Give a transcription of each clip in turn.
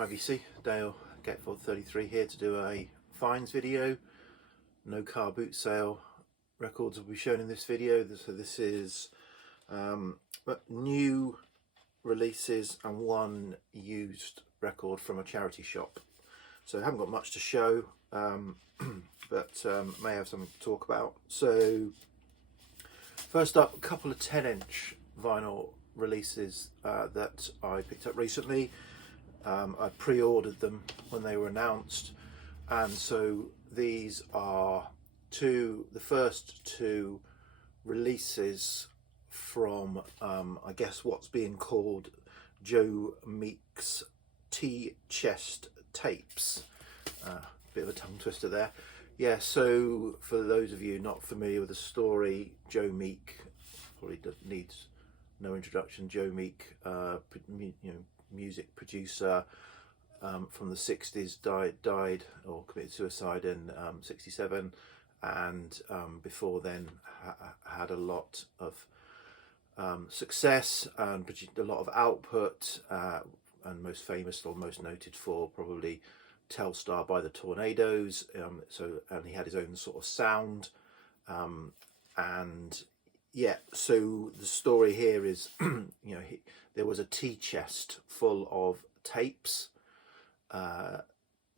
IVC, Dale Getford33 here to do a finds video. No car boot sale records will be shown in this video. So this is new releases and one used record from a charity shop. So I haven't got much to show, but may have something to talk about. So first up, a couple of 10-inch vinyl releases that I picked up recently. I pre-ordered them when they were announced, and so these are the first two releases from I guess what's being called Joe Meek's Tchest Tapes. Bit of a tongue twister there. Yeah, so for those of you not familiar with the story, Joe Meek probably needs no introduction. Joe Meek, music producer from the 60s, died or committed suicide in 67, and before then had a lot of success and produced a lot of output, and most famous or most noted for probably Telstar by the Tornadoes. And he had his own sort of sound, and yeah, so the story here is there was a tea chest full of tapes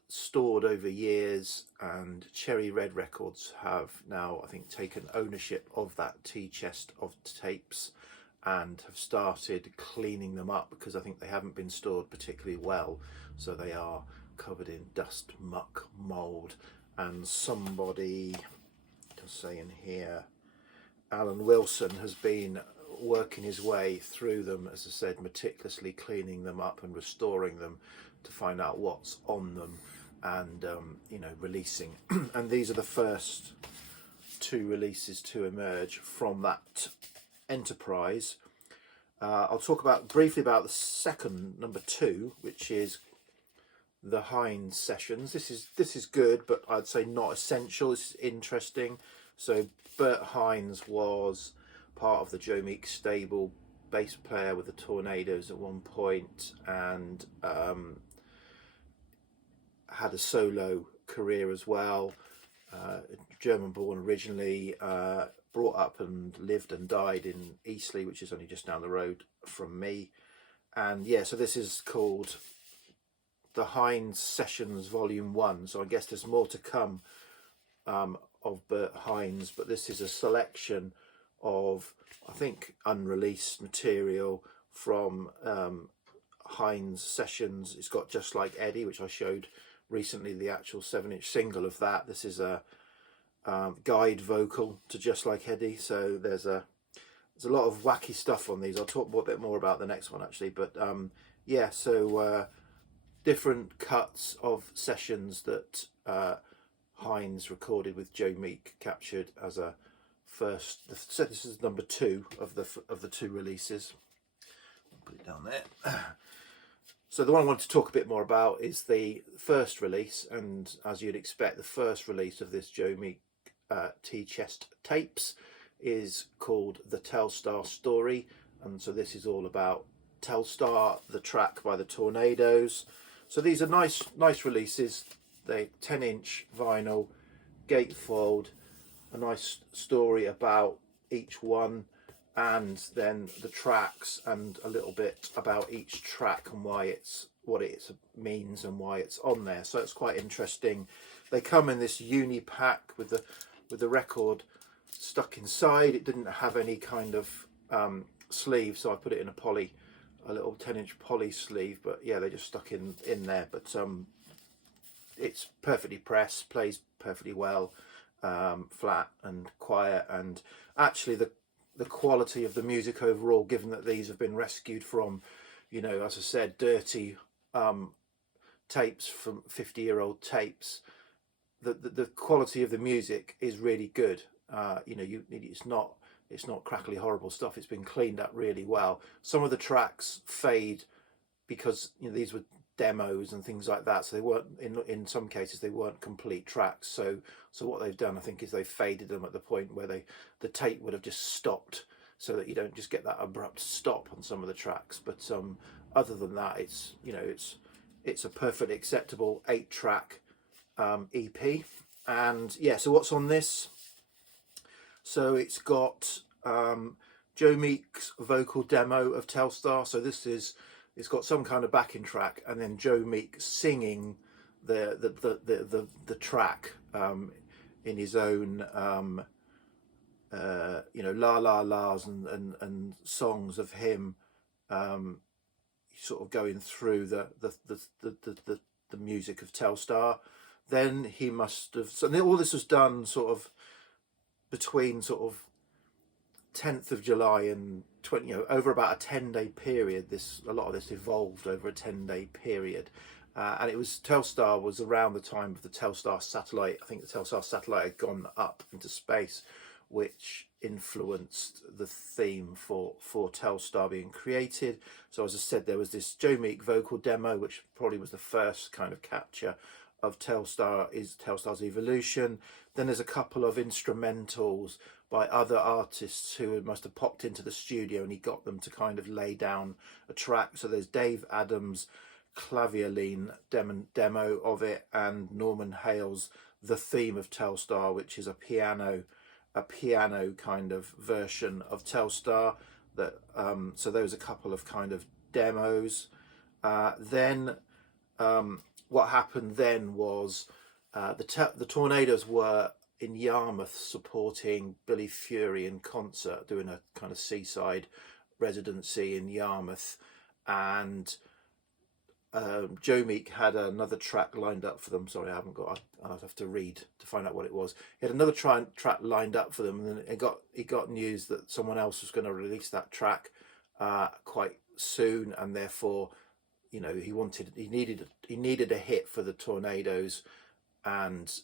stored over years, and Cherry Red Records have now, I think, taken ownership of that tea chest of tapes and have started cleaning them up, because I think they haven't been stored particularly well, so they are covered in dust, muck, mould, and somebody, just saying here, Alan Wilson has been working his way through them, as I said, meticulously cleaning them up and restoring them to find out what's on them, and releasing. And these are the first two releases to emerge from that enterprise. I'll talk briefly about the second, number 2, which is the Hines sessions. This is good, but I'd say not essential. This is interesting. So Bert Hines was part of the Joe Meek stable, bass player with the Tornadoes at one point, and had a solo career as well. German born originally, brought up and lived and died in Eastleigh, which is only just down the road from me. And yeah, so this is called the Hines Sessions Volume 1. So I guess there's more to come of Bert Hines, but this is a selection of, I think, unreleased material from Hines Sessions. It's got Just Like Eddie, which I showed recently, the actual 7-inch single of that. This is a guide vocal to Just Like Eddie, so there's a lot of wacky stuff on these. I'll talk a bit more about the next one actually, but yeah, so different cuts of sessions that Hines recorded with Joe Meek, captured as a first. So this is number 2 of the 2 releases. I'll put it down there. So the one I wanted to talk a bit more about is the first release, and as you'd expect, the first release of this Joe Meek Tchest Tapes is called The Telstar Story, and so this is all about Telstar, the track by the Tornadoes. So these are nice releases. They 10-inch vinyl, gatefold, a nice story about each one, and then the tracks and a little bit about each track and what it means and why it's on there. So it's quite interesting. They come in this uni pack with the record stuck inside. It didn't have any kind of sleeve, so I put it in a little 10-inch poly sleeve, but yeah, they just stuck in there. But it's perfectly pressed, plays perfectly well, flat and quiet, and actually the quality of the music overall, given that these have been rescued from, as I said, dirty tapes, from 50-year-old tapes, the quality of the music is really good. It's not crackly horrible stuff. It's been cleaned up really well. Some of the tracks fade because these were demos and things like that, so they weren't, in some cases they weren't complete tracks. So what they've done, I think, is they've faded them at the point where the tape would have just stopped, so that you don't just get that abrupt stop on some of the tracks. But other than that, it's it's a perfectly acceptable 8-track EP. And yeah, so what's on this? So it's got Joe Meek's vocal demo of Telstar. So it's got some kind of backing track, and then Joe Meek singing the track in his own la la la's and songs of him sort of going through the music of Telstar. Then he must have, so all this was done sort of between sort of 10th of July and 20, over about a 10-day period. A lot of this evolved over a 10-day period. And it was, Telstar was around the time of the Telstar satellite. I think the Telstar satellite had gone up into space, which influenced the theme for Telstar being created. So as I said, there was this Joe Meek vocal demo, which probably was the first kind of capture of Telstar's evolution. Then there's a couple of instrumentals by other artists who must have popped into the studio, and he got them to kind of lay down a track. So there's Dave Adams' Clavioline demo of it, and Norman Hale's The Theme of Telstar, which is a piano kind of version of Telstar. That so there was a couple of kind of demos. Then what happened then was the Tornadoes were in Yarmouth supporting Billy Fury in concert, doing a kind of seaside residency in Yarmouth, and Joe Meek had another track lined up for them. Sorry, I'll have to read to find out what it was. He had another track lined up for them, and then he got news that someone else was going to release that track quite soon, and therefore, he needed a hit for the Tornadoes, and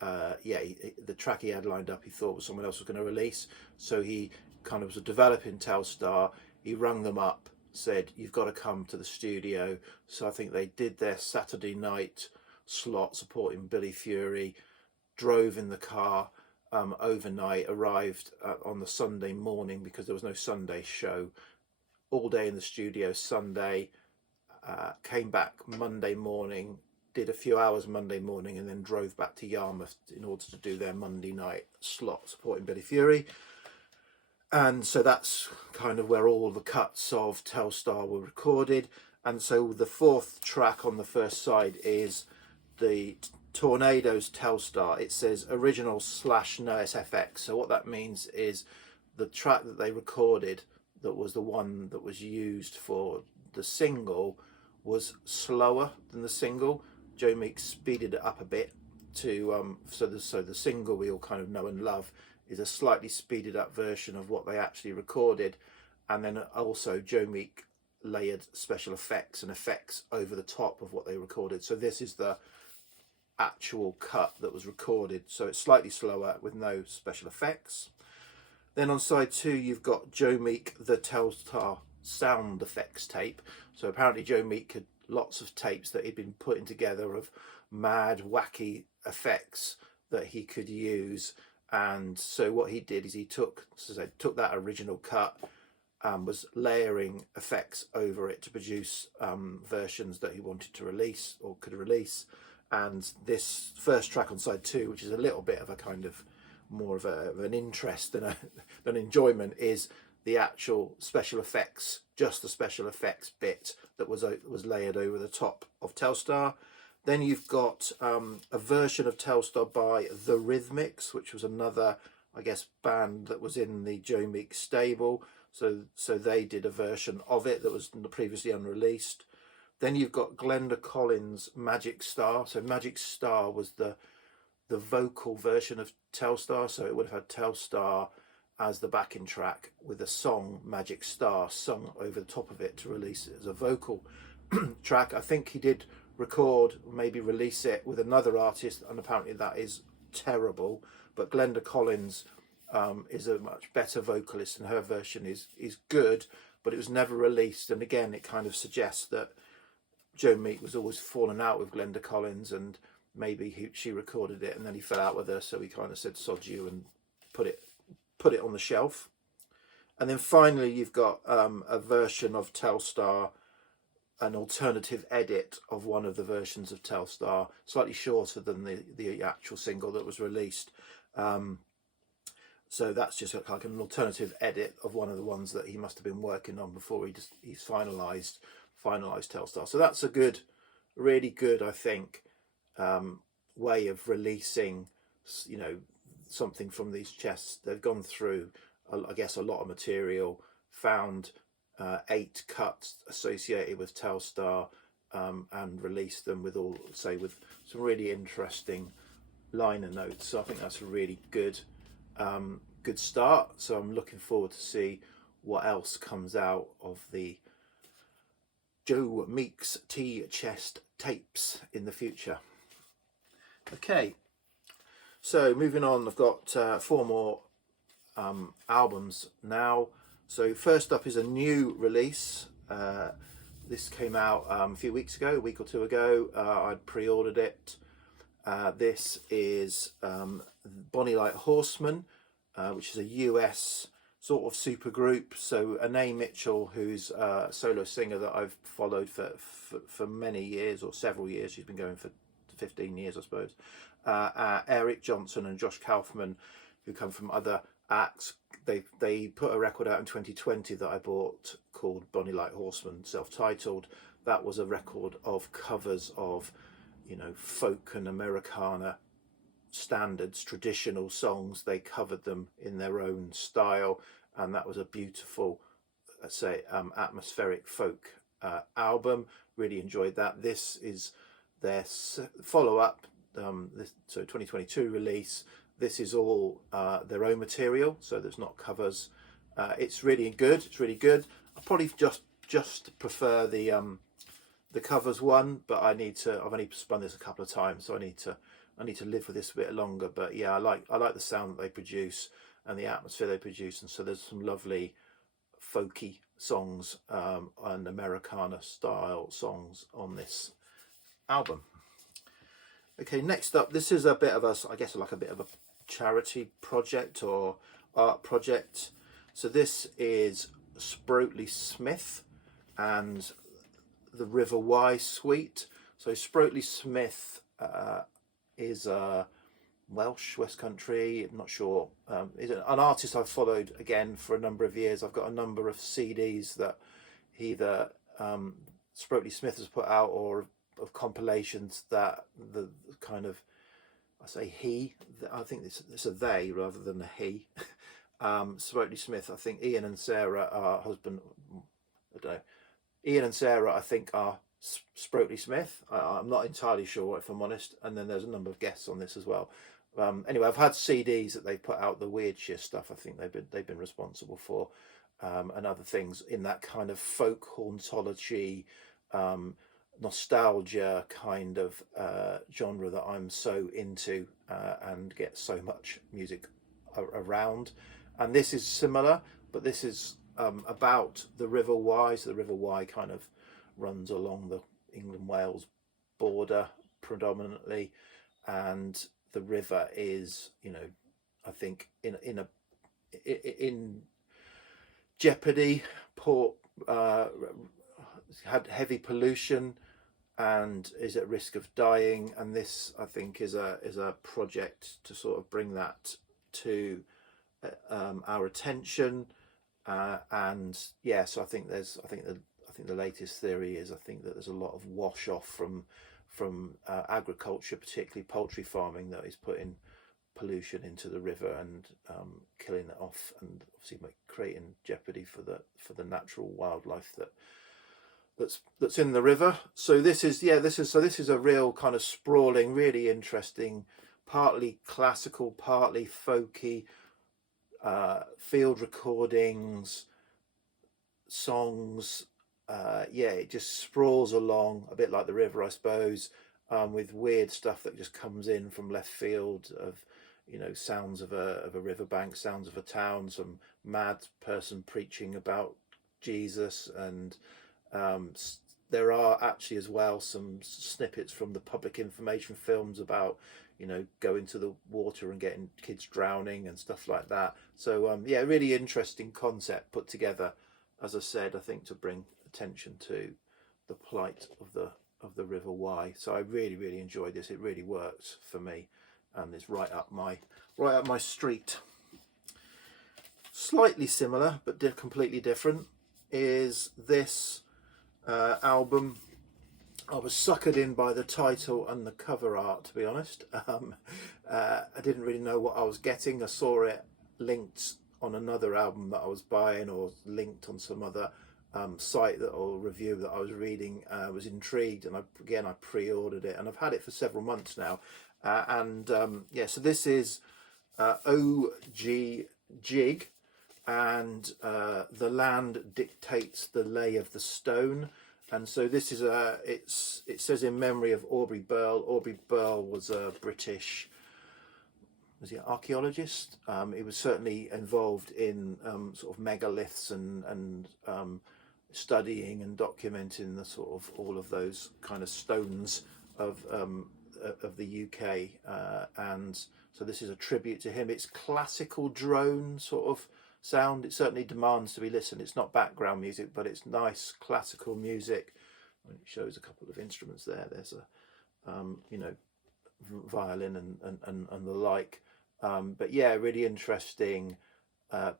the track he had lined up, he thought was someone else was going to release. So he kind of was developing Telstar. He rung them up, said, "You've got to come to the studio." So I think they did their Saturday night slot supporting Billy Fury, drove in the car overnight, arrived on the Sunday morning because there was no Sunday show, all day in the studio Sunday, came back Monday morning, did a few hours Monday morning, and then drove back to Yarmouth in order to do their Monday night slot supporting Billy Fury. And so that's kind of where all the cuts of Telstar were recorded. And so the fourth track on the first side is the Tornadoes Telstar. It says original / no SFX. So what that means is the track that they recorded, that was the one that was used for the single, was slower than the single. Joe Meek speeded it up a bit to so the single we all kind of know and love is a slightly speeded up version of what they actually recorded. And then also Joe Meek layered special effects and effects over the top of what they recorded. So this is the actual cut that was recorded. So it's slightly slower with no special effects. Then on side 2, you've got Joe Meek, the Telstar sound effects tape. So apparently Joe Meek had lots of tapes that he'd been putting together of mad, wacky effects that he could use. And so what he did is he took that original cut and was layering effects over it to produce versions that he wanted to release or could release. And this first track on side 2, which is a little bit of a kind of more of an interest than an enjoyment, is the actual special effects, just the special effects bit that was layered over the top of Telstar. Then you've got a version of Telstar by The Rhythmics, which was another, I guess, band that was in the Joe Meek stable. So they did a version of it that was previously unreleased. Then you've got Glenda Collins' Magic Star. So Magic Star was the vocal version of Telstar. So it would have had Telstar as the backing track with the song Magic Star sung over the top of it to release it as a vocal track. I think he did record, maybe release it with another artist, and apparently that is terrible. But Glenda Collins is a much better vocalist, and her version is good, but it was never released. And again, it kind of suggests that Joe Meek was always falling out with Glenda Collins, and maybe she recorded it and then he fell out with her, so he kind of said sod you and put it on the shelf. And then finally you've got a version of Telstar an alternative edit of one of the versions of Telstar, slightly shorter than the actual single that was released. So that's just like an alternative edit of one of the ones that he must have been working on before he's finalised Telstar. So that's a good, really good, I think, way of releasing, you know, something from these chests. They've gone through, I guess, a lot of material, found 8 cuts associated with Telstar, and released them with with some really interesting liner notes. So I think that's a really good start. So I'm looking forward to see what else comes out of the Joe Meek's Tchest Tapes in the future. Okay, so moving on, I've got 4 more albums now. So first up is a new release. This came out a few weeks ago, a week or 2 ago. I'd pre-ordered it. This is Bonnie Like Horsemen, which is a US sort of super group. So Anae Mitchell, who's a solo singer that I've followed for many years, or several years. She's been going for 15 years, I suppose. Eric Johnson and Josh Kaufman, who come from other acts. They put a record out in 2020 that I bought called Bonnie Like Horsemen, self-titled. That was a record of covers of, you know, folk and Americana standards, traditional songs. They covered them in their own style, and that was a beautiful, let's say, atmospheric folk album. Really enjoyed that. This is their follow-up, so 2022 release. This is all their own material, so there's not covers. It's really good. It's really good. I probably just prefer the covers one, but I've only spun this a couple of times, so I need to live with this a bit longer. But yeah, I like the sound that they produce and the atmosphere they produce, and so there's some lovely folky songs and Americana style songs on this album. Okay, next up, this is a bit of I guess like a bit of a charity project or art project. So this is Sprotely Smith and the River Wye Suite. So Sprotely Smith is a Welsh, West Country, I'm not sure. Is an artist I've followed again for a number of years. I've got a number of CDs that either Sprotely Smith has put out, or of compilations that the kind of, I say he, I think it's a they rather than a he. Sprotely Smith, I think Ian and Sarah are husband, I don't know. Ian and Sarah, I think, are Sprotely Smith. I'm not entirely sure, if I'm honest. And then there's a number of guests on this as well. Anyway, I've had CDs that they put out, the Weird Shift stuff. I think they've been responsible for, and other things in that kind of folk hauntology, nostalgia kind of genre that I'm so into and get so much music around. And this is similar, but this is about the River Wye. So the River Wye kind of runs along the England-Wales border predominantly, and the river is, you know, I think in jeopardy. Port had heavy pollution and is at risk of dying, and this, I think, is a project to sort of bring that to our attention. And yeah, so I think the latest theory is, I think that there's a lot of wash off from agriculture, particularly poultry farming, that is putting pollution into the river and killing it off, and obviously creating jeopardy for the natural wildlife that's in the river. So this is a real kind of sprawling, really interesting, partly classical, partly folky, field recordings, songs. It just sprawls along a bit like the river, I suppose, with weird stuff that just comes in from left field of, you know, sounds of a riverbank, sounds of a town, some mad person preaching about Jesus, and there are actually as well some snippets from the public information films about, you know, going to the water and getting kids drowning and stuff like that. So really interesting concept put together, as I said, I think to bring attention to the plight of the River Wye. So I really enjoyed this. It really worked for me, and it's right up my street. Slightly similar but completely different is this album. I was suckered in by the title and the cover art, to be honest. I didn't really know what I was getting. I saw it linked on another album that I was buying, or linked on some other site or review that I was reading. I was intrigued, and I pre-ordered it, and I've had it for several months now. Yeah, so this is G Jig, and The Land Dictates the Lay of the Stone. And so this is it says in memory of Aubrey Burl. Aubrey Burl was a British, was he an archaeologist? He was certainly involved in sort of megaliths and studying and documenting the sort of all of those kind of stones of the UK. And so this is a tribute to him. It's classical drone sort of sound. It certainly demands to be listened. It's not background music, but it's nice classical music. It shows a couple of instruments there. There's a you know, violin and the like. But yeah, really interesting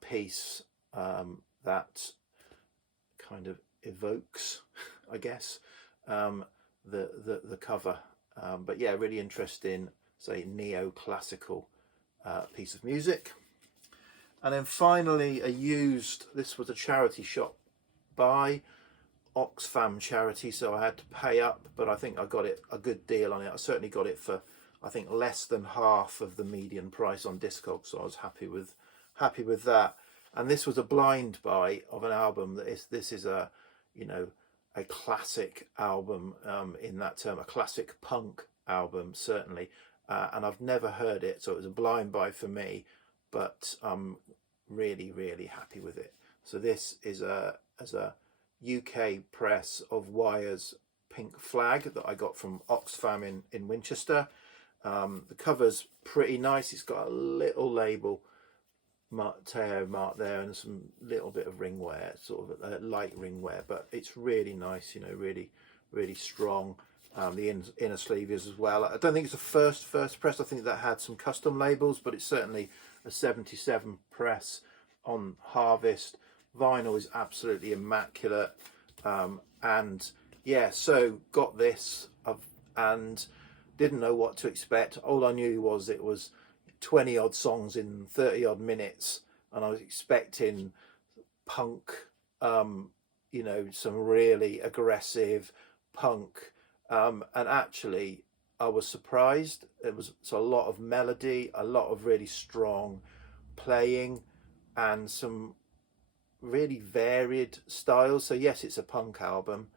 piece that kind of evokes, I guess, the cover. But yeah, really interesting, say, neoclassical piece of music. And then finally, this was a charity shop buy, Oxfam charity, so I had to pay up, but I think I got it a good deal on it. I certainly got it for, I think, less than half of the median price on Discogs, so I was happy with that. And this was a blind buy of an album this is a, you know, a classic album in that term, a classic punk album certainly, and I've never heard it, so it was a blind buy for me. But I'm really happy with it. So this is as a UK press of Wire's Pink Flag that I got from Oxfam in Winchester. The cover's pretty nice. It's got a little label Teo mark there and some little bit of ring wear, sort of light ring wear, but it's really nice, you know, really strong. The inner sleeve is as well. I don't think it's the first press. I think that had some custom labels, but it's certainly a 77 press on Harvest. Vinyl is absolutely immaculate. And yeah, so got this and didn't know what to expect. All I knew was it was 20 odd songs in 30 odd minutes, and I was expecting punk, you know, some really aggressive punk. And actually I was surprised. It was a lot of melody, a lot of really strong playing, and some really varied styles. So yes, it's a punk album.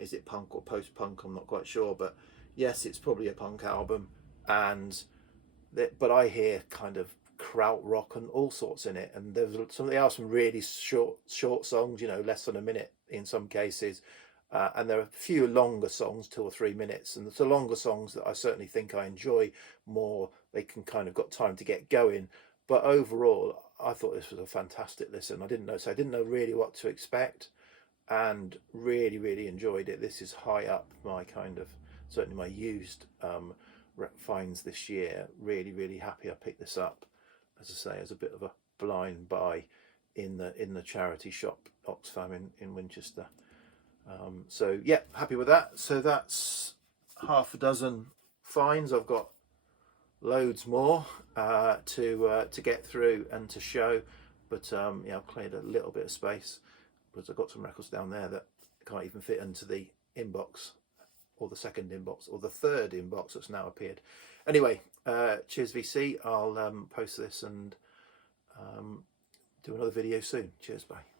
Is it punk or post-punk? I'm not quite sure, but yes, it's probably a punk album. But I hear kind of krautrock and all sorts in it, and there are some really short songs, you know, less than a minute in some cases. And there are a few longer songs, 2 or 3 minutes, and the longer songs that I certainly think I enjoy more. They can kind of got time to get going, but overall I thought this was a fantastic listen. I didn't know really what to expect, and really enjoyed it. This is high up my kind of, certainly my used finds this year. Really happy I picked this up, as I say, as a bit of a blind buy in the charity shop Oxfam in Winchester. So yeah, happy with that. So that's half a dozen finds. I've got loads more to get through and to show, but yeah, I've cleared a little bit of space because I've got some records down there that can't even fit into the inbox, or the second inbox, or the third inbox that's now appeared. Anyway, cheers VC. I'll post this and do another video soon. Cheers, bye.